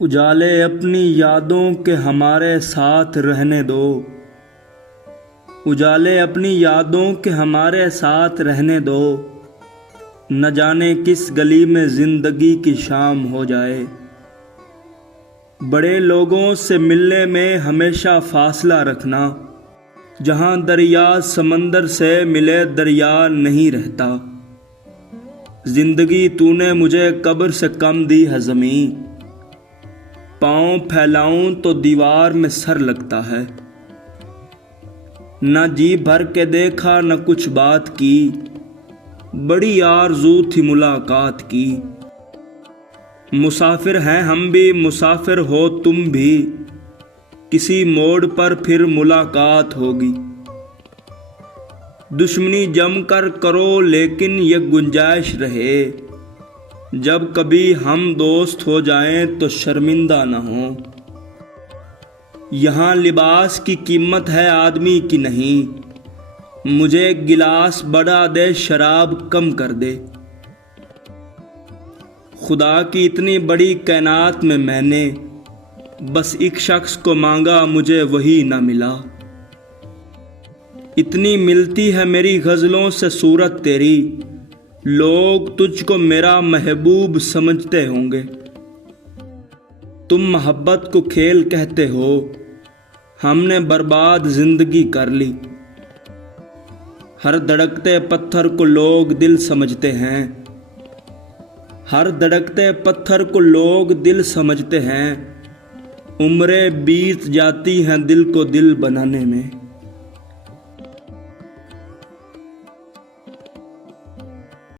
اجالے اپنی یادوں کے ہمارے ساتھ رہنے دو، اجالے اپنی یادوں کے ہمارے ساتھ رہنے دو، نہ جانے کس گلی میں زندگی کی شام ہو جائے۔ بڑے لوگوں سے ملنے میں ہمیشہ فاصلہ رکھنا، جہاں دریا سمندر سے ملے دریا نہیں رہتا۔ زندگی تو نے مجھے قبر سے کم دی ہے زمین، پاؤں پھیلاؤں تو دیوار میں سر لگتا ہے۔ نہ جی بھر کے دیکھا نہ کچھ بات کی، بڑی آرزو تھی ملاقات کی۔ مسافر ہیں ہم بھی مسافر ہو تم بھی، کسی موڑ پر پھر ملاقات ہوگی۔ دشمنی جم کر کرو لیکن یہ گنجائش رہے، جب کبھی ہم دوست ہو جائیں تو شرمندہ نہ ہوں۔ یہاں لباس کی قیمت ہے آدمی کی نہیں، مجھے گلاس بڑھا دے شراب کم کر دے۔ خدا کی اتنی بڑی کائنات میں نے بس ایک شخص کو مانگا، مجھے وہی نہ ملا۔ اتنی ملتی ہے میری غزلوں سے صورت تیری، لوگ تجھ کو میرا محبوب سمجھتے ہوں گے۔ تم محبت کو کھیل کہتے ہو، ہم نے برباد زندگی کر لی۔ ہر دھڑکتے پتھر کو لوگ دل سمجھتے ہیں، ہر دھڑکتے پتھر کو لوگ دل سمجھتے ہیں۔ عمریں بیت جاتی ہیں دل کو دل بنانے میں۔